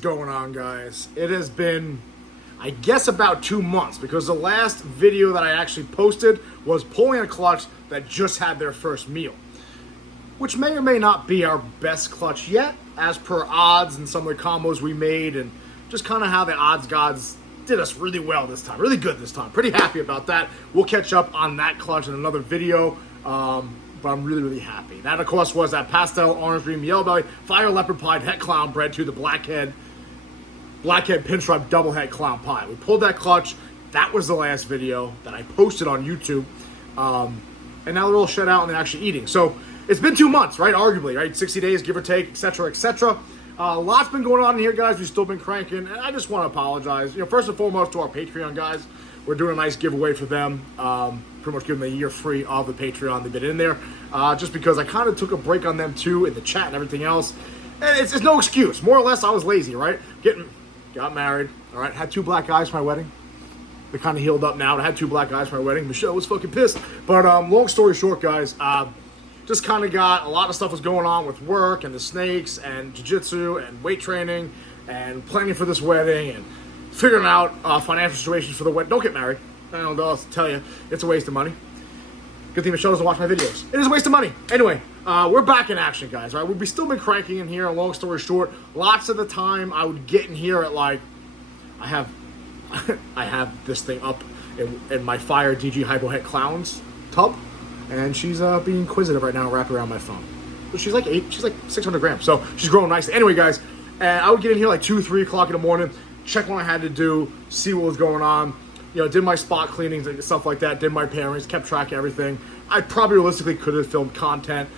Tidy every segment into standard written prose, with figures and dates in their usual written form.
going on, guys? It has been, I guess, about 2 months, because the last video that I actually posted was pulling a clutch that just had their first meal, which may or may not be our best clutch yet, as per odds and some of the combos we made, and just kind of how the odds gods did us really well this time, really good this time. Pretty happy about that. We'll catch up on that clutch in another video, but I'm really, really happy. That, of course, was that pastel orange dream yellow belly fire leopard pied het clown bred to the blackhead pinstripe double het clown pie. We pulled that clutch. That was the last video that I posted on YouTube, and now they're all shut out and they're actually eating. So it's been 2 months, right? Arguably, right? 60 days, give or take, etc., etc. Lots been going on here, guys. We've still been cranking, and I just want to apologize. First and foremost to our Patreon guys. We're doing a nice giveaway for them. Pretty much giving them a year free of the Patreon. They've been in there just because I kind of took a break on them too in the chat and everything else. And it's no excuse. More or less, I was lazy, right? Got married, all right? Had 2 black eyes for my wedding. They're kind of healed up now. I had 2 black eyes for my wedding. Michelle was fucking pissed. But long story short, guys, just kind of got a lot of stuff was going on with work and the snakes and jiu-jitsu and weight training and planning for this wedding and figuring out financial situations for the wedding. Don't get married. I don't know what to tell you. It's a waste of money. Good thing Michelle doesn't watch my videos. It is a waste of money. Anyway, we're back in action, guys. Right? We've still been cranking in here. Long story short, lots of the time I would get in here at like, I have this thing up in my fire DG Hypo Het Clowns tub, and she's being inquisitive right now, wrapped around my phone. But she's like 600 grams, so she's growing nicely. Anyway, guys, and I would get in here like 2, 3 o'clock in the morning, check what I had to do, see what was going on. Did my spot cleanings and stuff like that, did my pairings, kept track of everything. I probably realistically could have filmed content.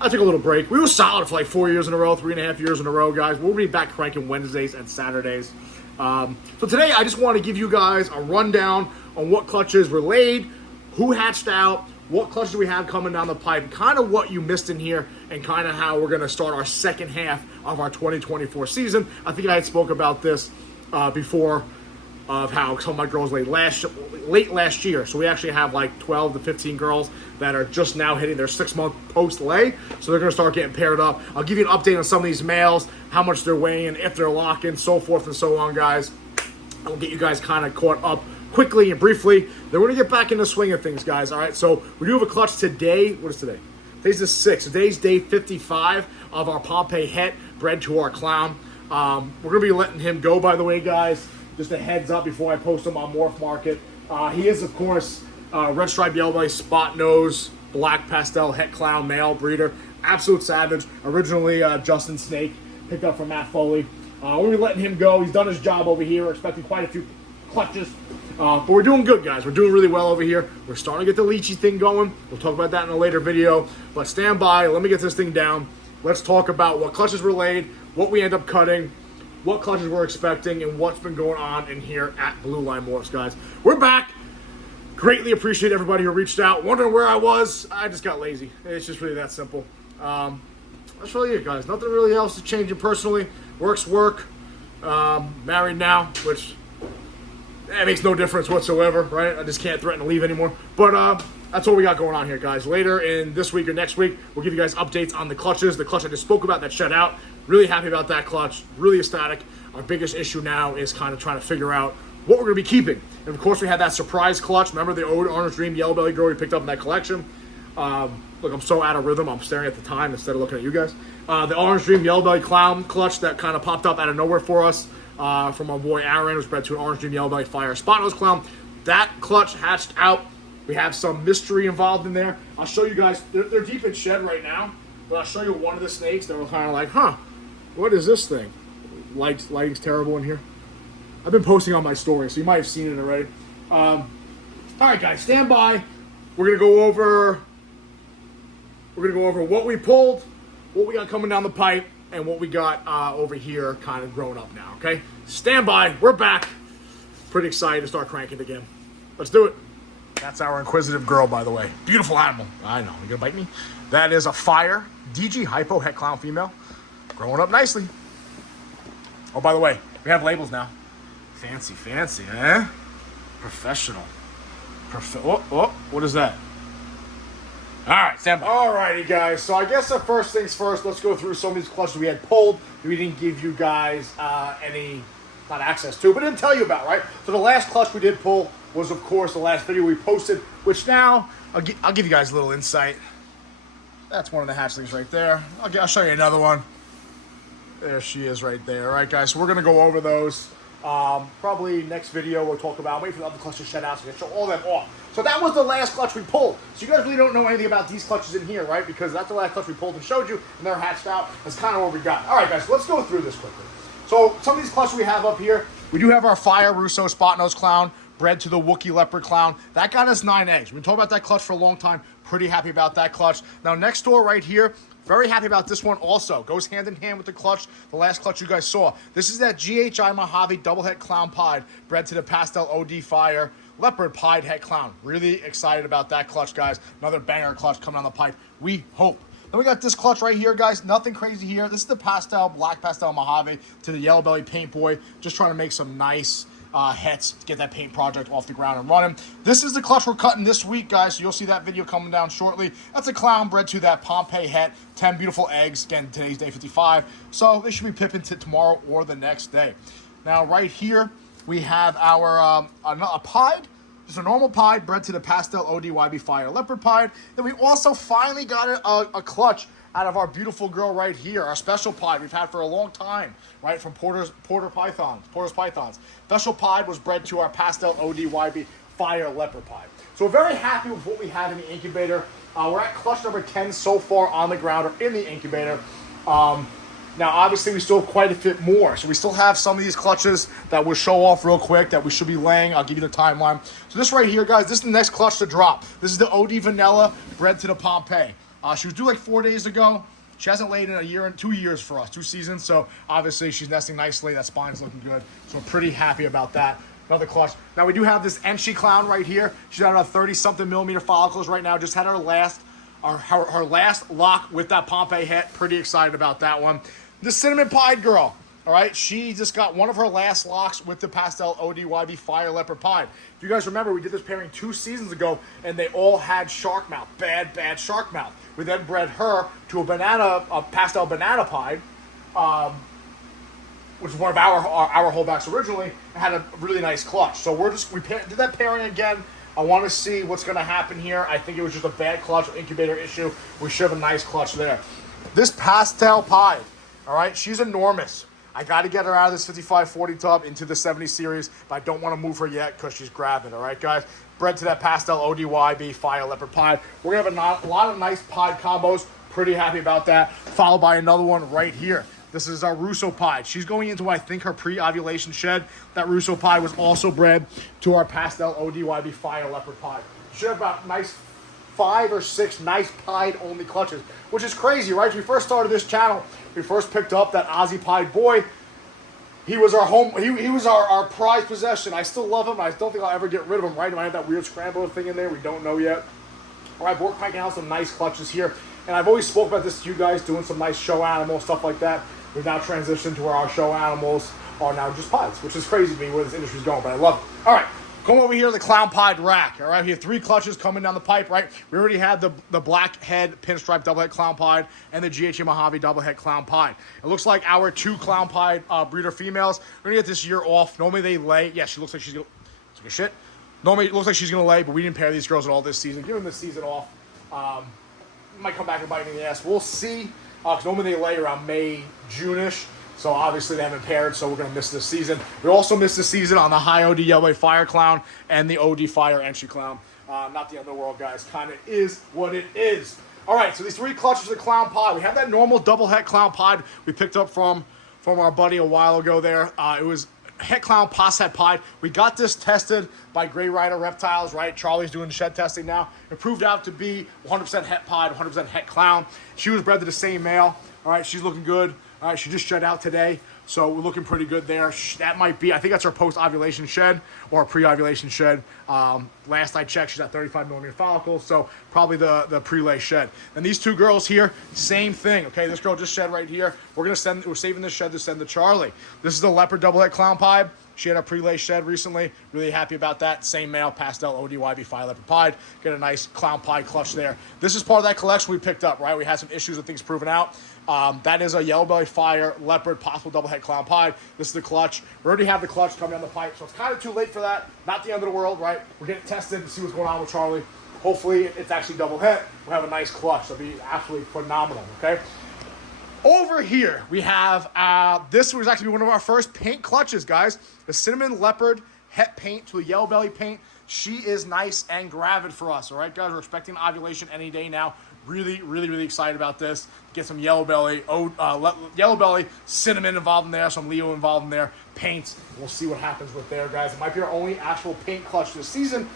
I took a little break. We were solid for like 4 years in a row, 3.5 years in a row, guys. We'll be back cranking Wednesdays and Saturdays. So today, I just want to give you guys a rundown on what clutches were laid, who hatched out, what clutches we have coming down the pipe, kind of what you missed in here, and kind of how we're going to start our second half of our 2024 season. I think I had spoke about this before, of how some of my girls laid late last year. So we actually have like 12 to 15 girls that are just now hitting their 6-month post lay. So they're going to start getting paired up. I'll give you an update on some of these males, how much they're weighing, if they're locking, so forth and so on, guys. I'll get you guys kind of caught up quickly and briefly. Then we're going to get back into the swing of things, guys. All right, so we do have a clutch today. What is today? Today's the 6th. Today's day 55 of our Pompeii het bred to our clown. We're going to be letting him go, by the way, guys. Just a heads up before I post him on Morph Market. He is, of course, red stripe yellow belly, spot nose, black pastel het clown male breeder. Absolute savage. Originally Justin Snake, picked up from Matt Foley. We're letting him go. He's done his job over here. We're expecting quite a few clutches. But we're doing good, guys. We're doing really well over here. We're starting to get the leechy thing going. We'll talk about that in a later video. But stand by. Let me get this thing down. Let's talk about what clutches were laid, what we end up cutting, what clutches we're expecting, and what's been going on in here at Blue Line Morphs, guys. We're back. Greatly appreciate everybody who reached out. Wondering where I was. I just got lazy. It's just really that simple. That's really it, guys. Nothing really else is changing personally. Work's work. Married now, which that makes no difference whatsoever, right? I just can't threaten to leave anymore. But that's what we got going on here, guys. Later in this week or next week, we'll give you guys updates on the clutches. The clutch I just spoke about that shut out. Really happy about that clutch. Really ecstatic. Our biggest issue now is kind of trying to figure out what we're going to be keeping. And of course, we had that surprise clutch. Remember the old Orange Dream Yellow Belly girl we picked up in that collection? Look, I'm so out of rhythm. I'm staring at the time instead of looking at you guys. The Orange Dream Yellow Belly clown clutch that kind of popped up out of nowhere for us from our boy Aaron, was bred to an Orange Dream Yellow Belly fire spot nose clown. That clutch hatched out. We have some mystery involved in there. I'll show you guys. They're deep in shed right now, but I'll show you one of the snakes that were kind of like, huh, what is this thing? Lighting's terrible in here. I've been posting on my story, so you might have seen it already. All right, guys, stand by. We're gonna go over what we pulled, what we got coming down the pipe, and what we got over here, kind of growing up now. Okay, stand by. We're back. Pretty excited to start cranking again. Let's do it. That's our inquisitive girl, by the way. Beautiful animal. I know. You gonna bite me? That is a fire DG Hypo Het Clown female, growing up nicely. Oh, by the way, we have labels now. Fancy, eh? Professional. What is that? All right, stand by. All righty, guys. So I guess the first things first, let's go through some of these clutches we had pulled that we didn't give you guys any, not access to, but didn't tell you about, right? So the last clutch we did pull was, of course, the last video we posted, which now, I'll give you guys a little insight. That's one of the hatchlings right there. I'll show you another one. There she is right there. All right, guys, so we're going to go over those. Probably next video we'll talk about, wait for the other clutch to shed out so we can show all them off. So that was the last clutch we pulled. So you guys really don't know anything about these clutches in here, right? Because that's the last clutch we pulled and showed you, and they're hatched out. That's kind of what we got. All right, guys, so let's go through this quickly. So some of these clutches we have up here, we do have our Fire Russo Spot Nose Clown, bred to the Wookiee Leopard Clown. That got us 9 eggs. We've been talking about that clutch for a long time. Pretty happy about that clutch. Now, next door right here, very happy about this one also. Goes hand in hand with the clutch, the last clutch you guys saw. This is that GHI Mojave Double Het Clown Pied, bred to the Pastel OD Fire Leopard Pied Het Clown. Really excited about that clutch, guys. Another banger clutch coming down the pipe, we hope. Then we got this clutch right here, guys. Nothing crazy here. This is the Pastel, Black Pastel Mojave to the Yellow Belly Paint Boy. Just trying to make some nice hets to get that paint project off the ground and running. This is the clutch we're cutting this week, guys, so you'll see that video coming down shortly. That's a clown bred to that Pompeii het, 10 beautiful eggs. Again, today's day 55, so they should be pipping to tomorrow or the next day. Now, right here, we have our a pied, just a normal pied bred to the Pastel ODYB Fire Leopard Pied. Then we also finally got a clutch out of our beautiful girl right here, our special pied we've had for a long time, right, from Porter's Pythons. Special pied was bred to our Pastel ODYB Fire Leopard Pied. So we're very happy with what we have in the incubator. We're at clutch number 10 so far on the ground or in the incubator. Now, obviously, we still have quite a bit more. So we still have some of these clutches that we'll show off real quick that we should be laying. I'll give you the timeline. So this right here, guys, this is the next clutch to drop. This is the OD Vanilla bred to the Pompeii. She was due like 4 days ago. She hasn't laid in a year and 2 years for us, 2 seasons. So obviously she's nesting nicely. That spine's looking good. So we're pretty happy about that. Another clutch. Now we do have this Enchi Clown right here. She's at about 30-something millimeter follicles right now. Just had her last lock with that Pompeii het. Pretty excited about that one. The Cinnamon Pied girl. All right, she just got one of her last locks with the Pastel ODYB Fire Leopard Pied. If you guys remember, we did this pairing 2 seasons ago, and they all had shark mouth, bad shark mouth. We then bred her to a Pastel Banana Pied, which was one of our holdbacks originally, and had a really nice clutch. So we did that pairing again. I want to see what's going to happen here. I think it was just a bad clutch or incubator issue. We should have a nice clutch there. This Pastel Pied, all right, she's enormous. I got to get her out of this 55-40 tub into the 70 series, but I don't want to move her yet because she's grabbing, all right, guys? Bred to that Pastel ODYB Fire Leopard Pied. We're going to have a lot of nice pied combos. Pretty happy about that. Followed by another one right here. This is our Russo Pied. She's going into, I think, her pre-ovulation shed. That Russo Pied was also bred to our Pastel ODYB Fire Leopard Pied. Should have about nice 5 or 6 nice pied-only clutches, which is crazy, right? When we first started this channel, we first picked up that Aussie Pied boy. He was our he was our prized possession. I still love him. I don't think I'll ever get rid of him, right? I might have that weird scrambler thing in there. We don't know yet. All right, we're cranking out some nice clutches here. And I've always spoke about this to you guys, doing some nice show animal stuff like that. We've now transitioned to where our show animals are now just pies, which is crazy to me where this industry's going, but I love it. All right. Come over here to the Clown Pied rack, all right? We have 3 clutches coming down the pipe, right? We already had the black head pinstripe double het Clown Pied and the GHA Mojave double het Clown Pied. It looks like our 2 Clown Pied breeder females, we're going to get this year off. Normally they lay. Yeah, she looks like she's going to... It's like a shit. Normally it looks like she's going to lay, but we didn't pair these girls at all this season. Give them this season off. Might come back and bite me in the ass. We'll see. Because normally they lay around May, June-ish. So obviously they haven't paired, so we're going to miss this season. We also missed this season on the high OD Yellow Fire Clown and the OD Fire Entry Clown. Not the underworld, guys. Kind of is what it is. All right, so these 3 clutches of the Clown Pod. We have that normal double het Clown Pod we picked up from our buddy a while ago there. It was Het Clown Pos Het Pied. We got this tested by Gray Rider Reptiles, right? Charlie's doing shed testing now. It proved out to be 100% Het Pied, 100% Het Clown. She was bred to the same male. All right, she's looking good. All right, she just shed out today, so we're looking pretty good there. That might be, I think that's our post-ovulation shed or pre-ovulation shed. Last I checked, she's at 35 millimeter follicles, so probably the pre-lay shed. And these 2 girls here, same thing. Okay, this girl just shed right here. We're saving this shed to send to Charlie. This is the Leopard double het Clown Pied. She had a pre-lay shed recently. Really happy about that. Same male, pastel ODYB Fire Leopard Pied. Get a nice clown pied clutch there. This is part of that collection we picked up, right? We had some issues with things proven out. That is a yellow belly fire leopard, possible double head clown pied. This is the clutch. We already have the clutch coming down the pipe, so it's kind of too late for that. Not the end of the world, right? We're getting tested to see what's going on with Charlie. Hopefully it's actually double head. We'll have a nice clutch. It'll be absolutely phenomenal, okay? Over here, we have, this was actually one of our first paint clutches, guys. The cinnamon leopard het paint to a yellow belly paint. She is nice and gravid for us, all right, guys? We're expecting ovulation any day now. Really, really, really excited about this. Get some yellow belly, cinnamon involved in there, some Leo involved in there, paints. We'll see what happens with there, guys. It might be our only actual paint clutch this season,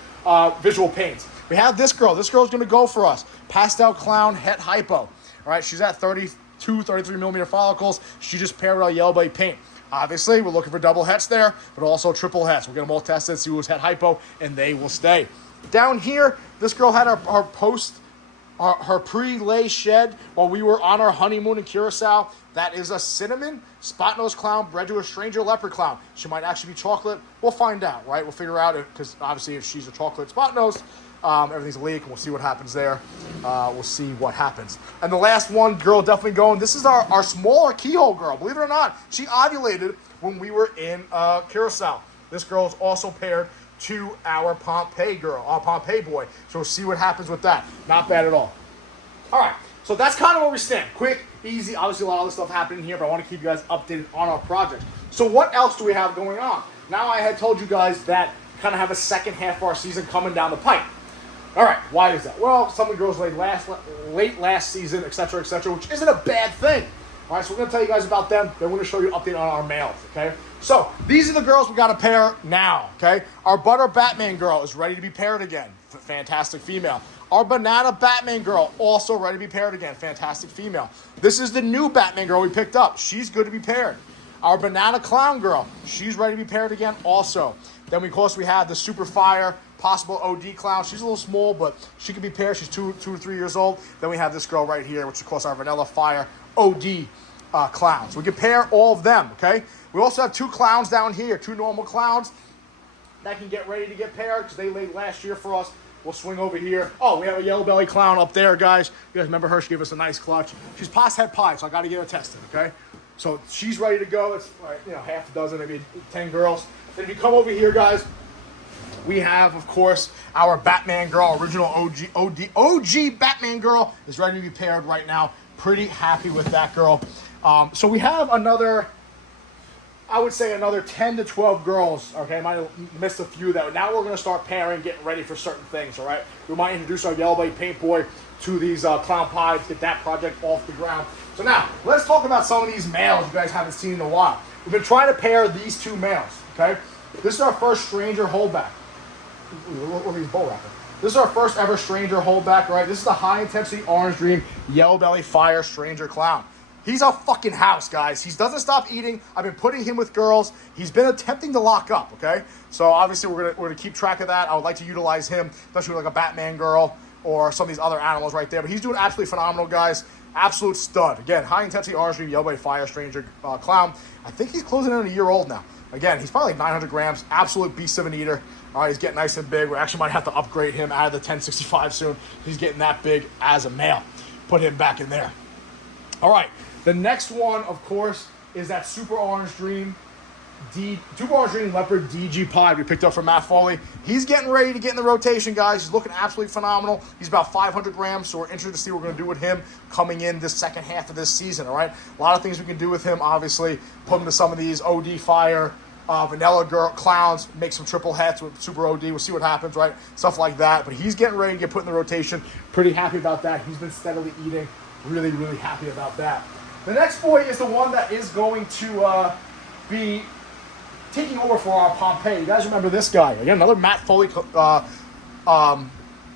visual paints. We have this girl. This girl's going to go for us. Pastel Clown Het Hypo. All right, she's at 32, 33 millimeter follicles. She just paired with our yellow belly paint. Obviously, we're looking for double hets there, but also triple hets. We'll get them all tested, see who's Het Hypo, and they will stay. Down here, this girl had her pre-lay shed while we were on our honeymoon in Curacao. That is a cinnamon spot-nosed clown bred to a stranger leopard clown. She might actually be chocolate. We'll find out, right? We'll figure out, because obviously if she's a chocolate spot-nosed, everything's a leak, and we'll see what happens there. We'll see what happens. And the last one, girl definitely going. This is our smaller keyhole girl. Believe it or not, she ovulated when we were in Curacao. This girl is also paired to our Pompeii girl, our Pompeii boy. So we'll see what happens with that. Not bad at all. All right, so that's kind of where we stand. Quick, easy, obviously a lot of this stuff happening here, but I want to keep you guys updated on our project. So what else do we have going on? Now I had told you guys that kind of have a second half of our season coming down the pipe. All right, why is that? Well, some of the girls late last season, etc., which isn't a bad thing. All right, so we're going to tell you guys about them. Then we're going to show you an update on our males, okay? So these are the girls we got to pair now, okay? Our Butter Batman girl is ready to be paired again. Fantastic female. Our Banana Batman girl, also ready to be paired again. Fantastic female. This is the new Batman girl we picked up. She's good to be paired. Our Banana Clown girl, she's ready to be paired again also. Then, of course, we have the Super Fire possible OD Clown. She's a little small, but she can be paired. She's 2 or 3 years old. Then we have this girl right here, which is, of course, our Vanilla Fire OD Clown. So we can pair all of them, okay? We also have 2 clowns down here, 2 normal clowns that can get ready to get paired because they laid last year for us. We'll swing over here. Oh, we have a yellow belly clown up there, guys. You guys remember her? She gave us a nice clutch. She's past head pied, so I got to get her tested, okay? So she's ready to go. It's half a dozen, maybe 10 girls. Then if you come over here, guys, we have, of course, our Batman girl, original OG Batman girl is ready to be paired right now. Pretty happy with that girl. So we have another, I would say another 10 to 12 girls, okay? Might have missed a few that. Now we're going to start pairing, getting ready for certain things, all right? We might introduce our yellow belly paint boy to these clown pies, get that project off the ground. So now, let's talk about some of these males you guys haven't seen in a while. We've been trying to pair these 2 males, okay? This is our first stranger holdback. Look at these bull wrappers. This is our first ever stranger holdback, right? This is the high intensity orange dream yellow belly fire stranger clown. He's a fucking house, guys. He doesn't stop eating. I've been putting him with girls. He's been attempting to lock up, okay? So obviously we're gonna keep track of that. I would like to utilize him, especially with like a Batman girl or some of these other animals right there. But he's doing absolutely phenomenal, guys. Absolute stud. Again, high intensity orange dream yellow belly fire stranger clown. I think he's closing in a year old now. Again, he's probably like 900 grams. Absolute beast of an eater. All right, he's getting nice and big. We actually might have to upgrade him out of the 1065 soon. He's getting that big as a male. Put him back in there. All right, the next one, of course, is that Super Orange Dream Leopard DG Pied we picked up from Matt Foley. He's getting ready to get in the rotation, guys. He's looking absolutely phenomenal. He's about 500 grams, so we're interested to see what we're going to do with him coming in this second half of this season, all right? A lot of things we can do with him, obviously. Put him to some of these OD Fire, Vanilla Girl clowns, make some triple hets with Super OD. We'll see what happens, right? Stuff like that. But he's getting ready to get put in the rotation. Pretty happy about that. He's been steadily eating. Really, really happy about that. The next boy is the one that is going to be taking over for our Pompeii. You guys remember this guy. Again, another Matt Foley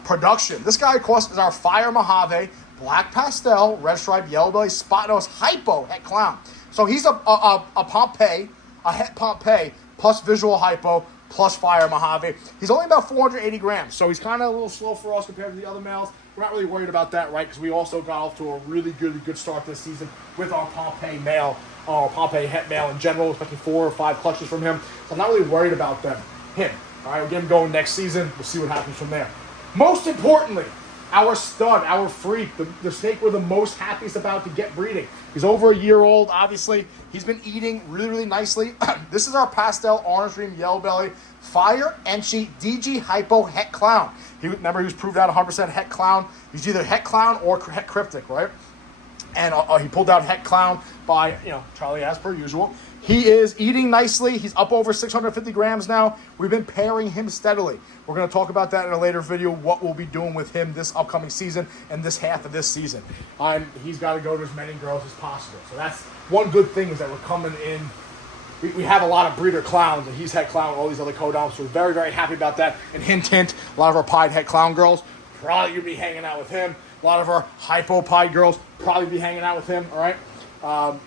production. This guy, of course, is our Fire Mojave, Black Pastel, Red Stripe, Yellow Belly, Spot Nose, Hypo Het Clown. So he's a Pompeii, a Het Pompeii, plus Visual Hypo, plus Fire Mojave. He's only about 480 grams, so he's kind of a little slow for us compared to the other males. We're not really worried about that, right? Because we also got off to a really good start this season with our Pompeii male or Pompeii het male in general, expecting 4 or 5 clutches from him. So I'm not really worried about him. All right, we'll get him going next season. We'll see what happens from there. Most importantly, our stud, our freak, the snake we're the most happiest about to get breeding. He's over a year old, obviously. He's been eating really, really nicely. This is our pastel orange dream yellow belly fire enchi DG hypo het clown. Remember, he was proved out 100% het clown. He's either het clown or het cryptic, right? And he pulled out het clown by, Charlie as per usual. He is eating nicely. He's up over 650 grams now. We've been pairing him steadily. We're going to talk about that in a later video, what we'll be doing with him this upcoming season and this half of this season. He's got to go to as many girls as possible. So that's one good thing, is that we're coming in. We have a lot of breeder clowns, and he's het clown and all these other co-doms. So we're very, very happy about that. And hint, hint, a lot of our pied het clown girls probably going to be hanging out with him. A lot of our hypo pied girls probably be hanging out with him, all right?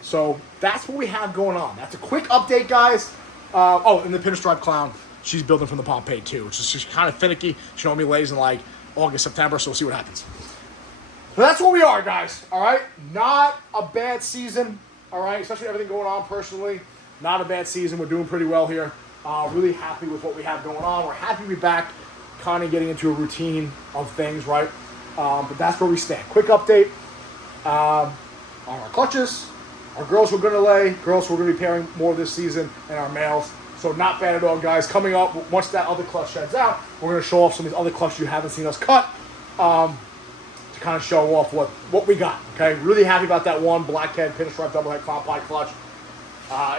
So that's what we have going on. That's a quick update, guys. And the pinstripe clown, she's building from the Pompeii too, which is she's kind of finicky. She normally lays in like August, September, so we'll see what happens. So that's what we are, guys, all right? Not a bad season, all right? Especially everything going on personally. Not a bad season. We're doing pretty well here. Really happy with what we have going on. We're happy to be back, kind of getting into a routine of things, right? But that's where we stand. Quick update on our clutches, our girls we're going to lay, girls we're going to be pairing more this season, and our males. So not bad at all, guys. Coming up, once that other clutch sheds out, we're going to show off some of these other clutches you haven't seen us cut to kind of show off what we got, okay? Really happy about that one blackhead pinstripe double head clown pie clutch.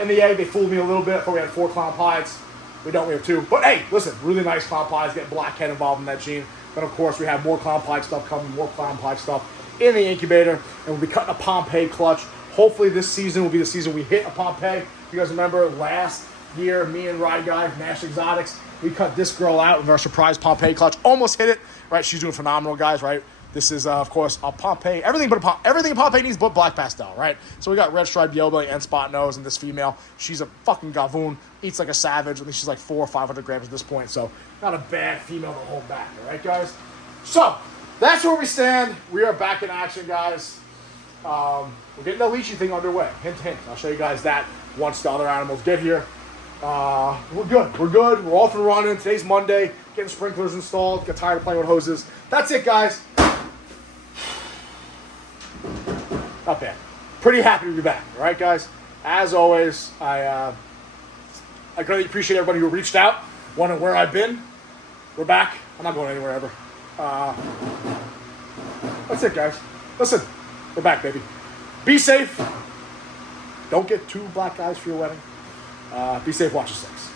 In the egg, they fooled me a little bit. I thought we had 4 clown pies. We have 2. But hey, listen, really nice clown pies. Get blackhead involved in that gene. Then, of course, we have more clown pie stuff coming, more clown pie stuff in the incubator. And we'll be cutting a Pompeii clutch. Hopefully this season will be the season we hit a Pompeii. If you guys remember last year, me and Ride Guy, Nash Exotics, we cut this girl out with our surprise Pompeii clutch. Almost hit it, right? She's doing phenomenal, guys, right? This is, of course, a Pompeii. Everything Pompeii needs but black pastel, right? So we got red striped yellow belly and spot nose, and this female, she's a fucking gavoon, eats like a savage. I think she's like 400 or 500 grams at this point, so not a bad female to hold back, all right, guys? So that's where we stand. We are back in action, guys. We're getting the leaching thing underway. Hint, hint. I'll show you guys that once the other animals get here. We're good. We're off and running. Today's Monday. Getting sprinklers installed. Get tired of playing with hoses. That's it, guys. Not bad. Pretty happy to be back. All right, guys. As always, I greatly appreciate everybody who reached out, wondering where I've been. We're back. I'm not going anywhere ever. That's it, guys. Listen, we're back, baby. Be safe. Don't get 2 black guys for your wedding. Be safe. Watch your 6.